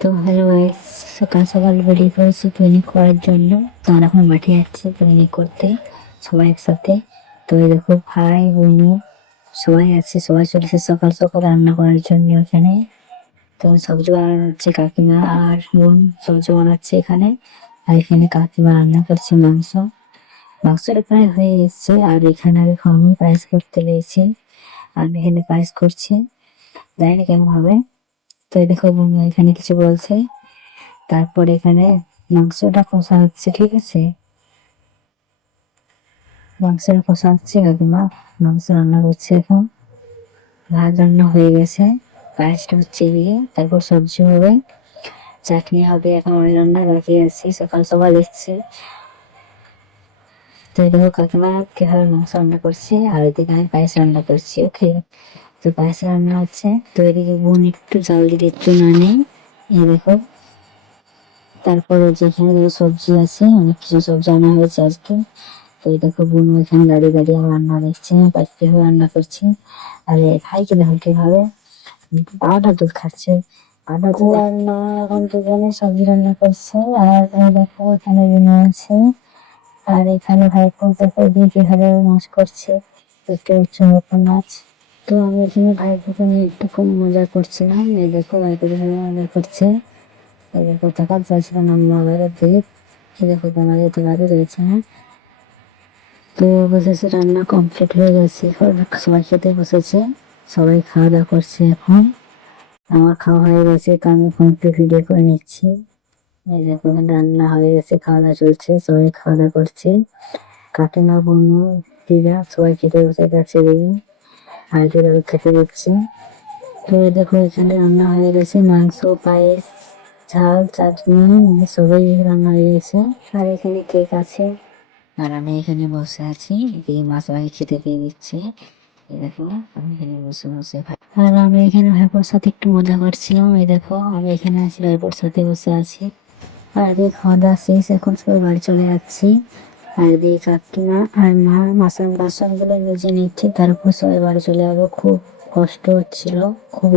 তো hello guys, সকাল সকাল বেরিয়ে পড়েছি পিকনিক করার জন্য। তো আমরা এখন মাঠে যাচ্ছি পিকনিক করতে সবাই একসাথে। তো এই দেখো ভাই বোনু সবাই আছে, সবাই চলেছে সকাল সকাল রান্না করার জন্য ওখানে। তো সবজি বানাচ্ছে কাকিমা আর বোন, সবজি বানাচ্ছে এখানে। আর এখানে কাকিমা রান্না করছে মাংস। মাংসটা প্রায় হয়ে এসছে, আর এখানে দেখো আমি পায়েস করতে লেগেছি। আমি এখানে পায়েস করছি, জানি না কেমন হবে। তো এই দেখো বোন এখানে কিছু বলছে। তারপর এখানে মাংসটা কষা হচ্ছে, ঠিক আছে। মাংসটা কষা হচ্ছে, কাকিমা মাংস রান্না করছে এখন। ভাত রান্না হয়ে গেছে, পায়েসটা হচ্ছে এদিকে, তারপর সবজি হবে, চাটনি হবে। এখন অনেক রান্না বাকি আছে, সকাল সকাল এসছে। তো এই দেখো কাকিমা কিভাবে মাংস রান্না করছে, আর এদিকে আমি পায়েস রান্না করছি। ওকে, তো পায়েস রান্না হচ্ছে। তো এদিকে বোন একটু জাল দিতে একটু না নেই, এই দেখো। তারপরে যেখানে সবজি আছে, অনেক কিছু সবজি আনা হয়েছে আজকে। তো এই দেখো বোন এখানে দাঁড়িয়ে দাঁড়িয়ে রান্না দেখছে, পাশে রান্না করছে। আর এই ভাইকে দেখো কিভাবে আটা দুধ খাচ্ছে। আটা দুধ রান্না এখন দুজনে সবজি রান্না করছে। আর এই দেখো এখানে বিনু আছে, আর এখানে ভাই দেখো দিয়ে কিভাবে মাছ করছে, দেখতে পাচ্ছ নতুন মাছ। তো আমি এখানে ভাইকে নিয়ে একটু খুব মজা করছিলাম। এই দেখো ভাইকে কিভাবে মজা করছে। এই দেখো সকাল চাইছিলাম আম্মা বাইরে থেকে। এই দেখো আমাদের তো বাড়ি রয়েছে, হ্যাঁ। তো অবশেষে রান্না কমপ্লিট হয়ে গেছে, সবাই খেতে বসেছে, সবাই খাওয়া দাওয়া করছে এখন। আমার খাওয়া হয়ে গেছে, তো আমি ফোন একটু ভিডিও করে নিচ্ছি। এই দেখো এখানে রান্না হয়ে গেছে, খাওয়া দাওয়া চলছে, সবাই খাওয়া দাওয়া করছে। কাকিমা বোনু দিদা সবাই খেতে বসে গেছে দেখি, আর দিদা খেতে দিচ্ছে। তো এই দেখো এখানে রান্না হয়ে গেছে, মাংস, পায়েস, ঝাল, চাটনি, সবাই রান্না হয়ে গেছে। আর এখানে কেক আছে, আর আমি এখানে বসে আছি, এই মা সবাইকে খেতে দিয়ে দিচ্ছে। এই দেখো আমি এখানে বসে বসে ভাই, আর আমি এখানে ভাইপোর সাথে একটু মজা করছিলাম। এই দেখো আমি এখানে আছি, ভাইপোর সাথে বসে আছি। আর এদিকে খাওয়া দাওয়া শেষ, এখন সবাই বাড়ি চলে যাচ্ছি। আর এদিকে কাকিমা আর মা বাসনগুলো মেজে নিচ্ছে, তারপর সবাই বাড়ি চলে যাবো। খুব কষ্ট হচ্ছিল, খুব